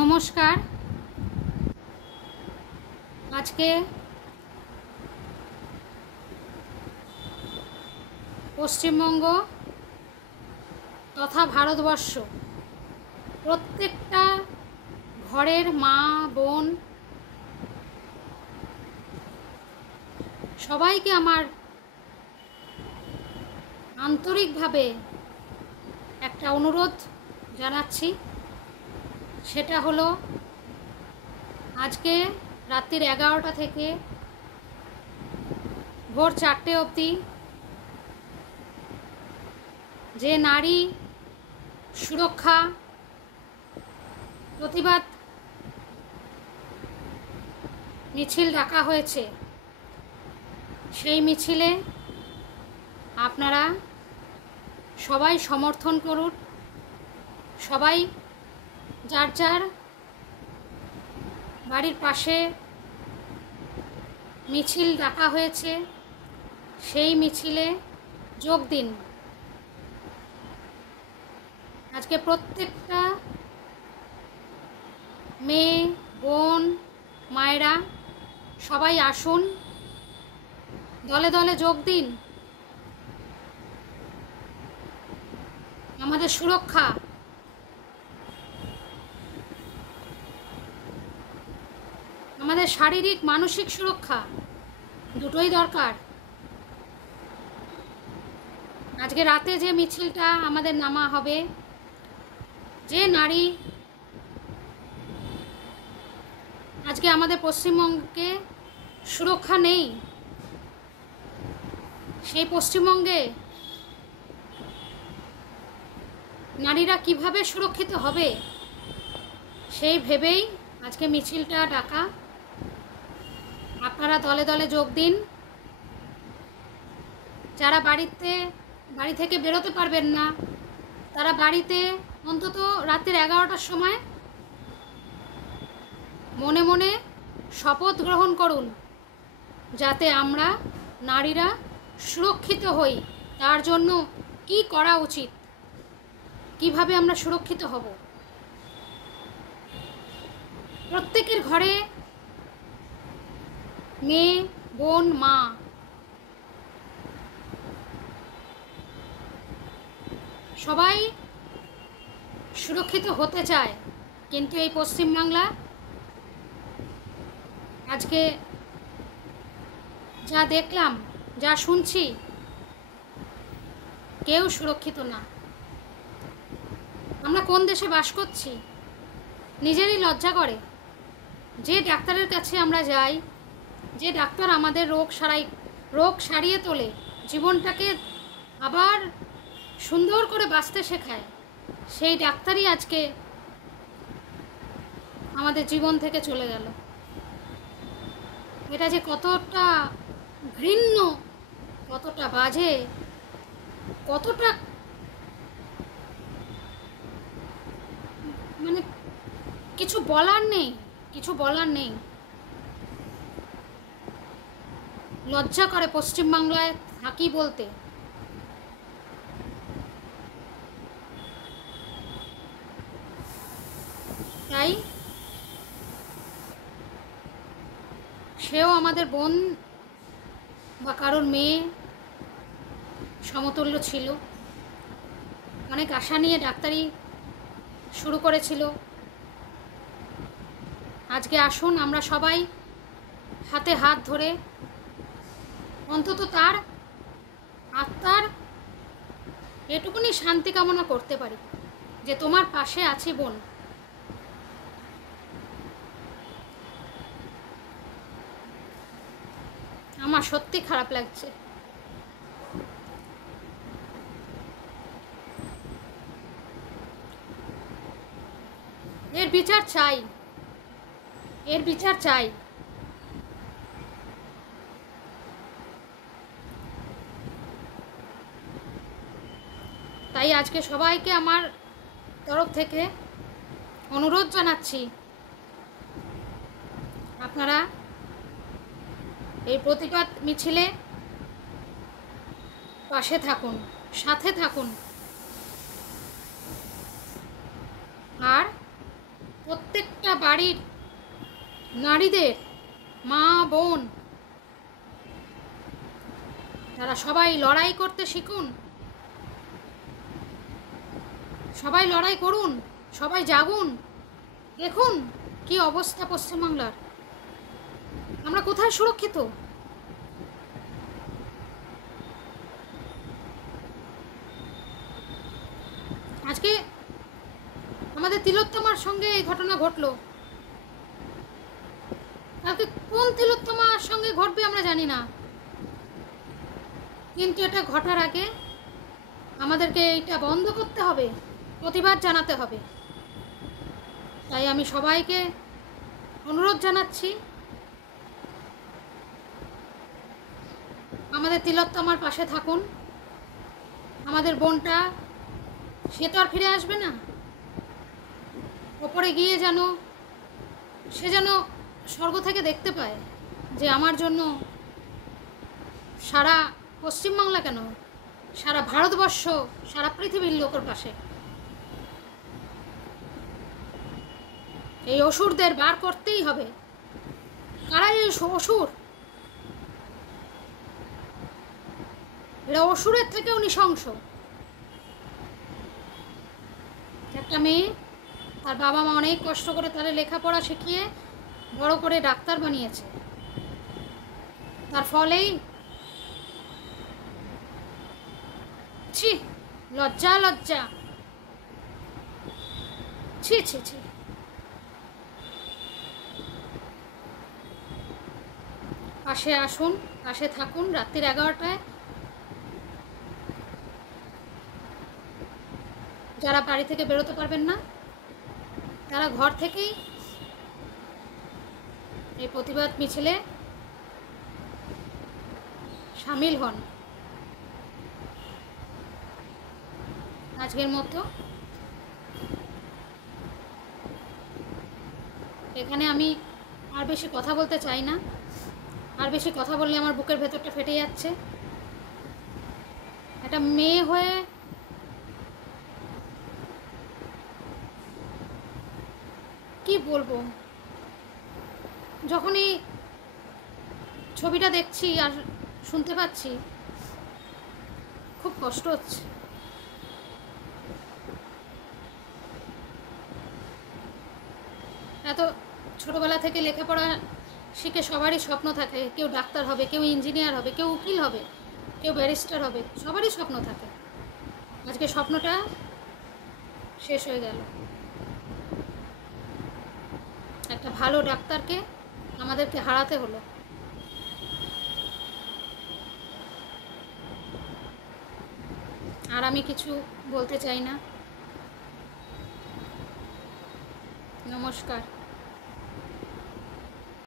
নমস্কার। আজকে পশ্চিমবঙ্গ তথা ভারতবর্ষ প্রত্যেকটা ঘরের মা বোন সবাইকে আমার আন্তরিকভাবে একটা অনুরোধ জানাচ্ছি। সেটা হলো আজকে রাত্রির 11টা থেকে ভোর 4টে অবধি যে নারী সুরক্ষা প্রতিবাদ মিছিল ডাকা হয়েছে, সেই মিছিলে আপনারা সবাই সমর্থন করুন। সবাই যার যার বাড়ির পাশে মিছিল ডাকা হয়েছে সেই মিছিলে যোগ দিন। আজকে প্রত্যেকটা মেয়ে বোন মায়েরা সবাই আসুন, দলে দলে যোগ দিন। আমাদের সুরক্ষা, আমাদের শারীরিক মানসিক সুরক্ষা দুটোই দরকার। আজকে রাতে যে মিছিলটা আমাদের নামা হবে, যে নারী আজকে আমাদের পশ্চিমবঙ্গে সুরক্ষা নেই, সেই পশ্চিমবঙ্গে নারীরা কিভাবে সুরক্ষিত হবে সেই ভেবেই আজকে মিছিলটা ডাকা। আপনারা দলে দলে যোগ দিন। যারা বাড়ি থেকে বেরোতে পারবেন না, তারা বাড়িতে অন্তত রাত্রির 11টার সময় মনে মনে শপথ গ্রহণ করুন, যাতে আমরা নারীরা সুরক্ষিত হই। তার জন্য কি করা উচিত, কিভাবে আমরা সুরক্ষিত হব। প্রত্যেকের ঘরে মেয়ে বোন মা সবাই সুরক্ষিত হতে চায়, কিন্তু এই পশ্চিমবাংলা আজকে যা দেখলাম, যা শুনছি, কেউ সুরক্ষিত না। আমরা কোন দেশে বাস করছি নিজেরই লজ্জা করে। যে ডাক্তারের কাছে আমরা যাই, যে ডাক্তার আমাদের রোগ সারিয়ে তোলে, জীবনটাকে আবার সুন্দর করে বাঁচতে শেখায়, সেই ডাক্তারই আজকে আমাদের জীবন থেকে চলে গেল। এটা যে কতটা ঘৃণ্য, কতটা বাজে, কতটা মানে কিছু বলার নেই। লজ্জা করে পশ্চিমবাংলায় থাকি বলতে। তাই সেও আমাদের বোন বা কারোর মেয়ে সমতুল্য ছিল। অনেক আশা নিয়ে ডাক্তারি শুরু করেছিল। আজকে আসুন আমরা সবাই হাতে হাত ধরে অন্তত তার আত্মার এটুকুনি শান্তি কামনা করতে পারি, যে তোমার পাশে আছি বোন। আমার সত্যি খারাপ লাগছে। এর বিচার চাই। তাই আজকে সবাইকে আমার তরফ থেকে অনুরোধ জানাচ্ছি, আপনারা এই প্রতিবাদ মিছিলে পাশে থাকুন, সাথে থাকুন। আর প্রত্যেক বাড়ির নারীদের, মা বোন, তারা সবাই লড়াই করতে শিখুন, সবাই লড়াই করুন, সবাই জাগুন। দেখুন কি অবস্থা পশ্চিমবাংলার, আমরা কোথায় সুরক্ষিত? আজকে আমাদের তিলোত্তমার সঙ্গে এই ঘটনা ঘটলো, কালকে কোন তিলোত্তমার সঙ্গে ঘটবে আমরা জানি না, কিন্তু এটা ঘটার আগে আমাদেরকে এটা বন্ধ করতে হবে, প্রতিবাদ জানাতে হবে। তাই আমি সবাইকে অনুরোধ জানাচ্ছি, আমাদের তিলোত্তমার পাশে থাকুন। আমাদের বোনটা, সে তো আর ফিরে আসবে না, ওপরে গিয়ে যেন সে যেন স্বর্গ থেকে দেখতে পায় যে আমার জন্য সারা পশ্চিমবাংলা কেন, সারা ভারতবর্ষ, সারা পৃথিবীর লোকের পাশে। এই অসুরদের বার করতেই হবে। কারা এই অসুর? এরা অসুরের থেকেও নৃশংস। একটা মেয়ে, তার বাবা মা অনেক কষ্ট করে তার লেখাপড়া শিখিয়ে বড় করে ডাক্তার বানিয়েছে, তার ফলেই ছি, লজ্জা লজ্জা, ছি ছি ছি। পাশে আসুন, পাশে থাকুন। রাত্রির 11টায় যারা বাড়ি থেকে বেরোতে পারবেন না, তারা ঘর থেকেই এই প্রতিবাদ মিছিলে সামিল হন। আজকের মতো এখানে আমি আর বেশি কথা বলতে চাই না, আর বেশি কথা বললে আমার বুকের ভেতরটা ফেটে যাচ্ছে। একটা মেয়ে হয়ে কি বলবো, যখনই ছবিটা দেখছি আর শুনতে পাচ্ছি খুব কষ্ট হচ্ছে। এত ছোটবেলা থেকে লেখাপড়া শিখে সবারই স্বপ্ন থাকে, কেউ ডাক্তার হবে, কেউ ইঞ্জিনিয়ার হবে, কেউ উকিল হবে, কেউ ব্যারিস্টার হবে, সবারই স্বপ্ন থাকে। আজকে স্বপ্নটা শেষ হয়ে গেল। একটা ভালো ডাক্তারকে আমাদেরকে হারাতে হলো। আর আমি কিছু বলতে চাই না। নমস্কার।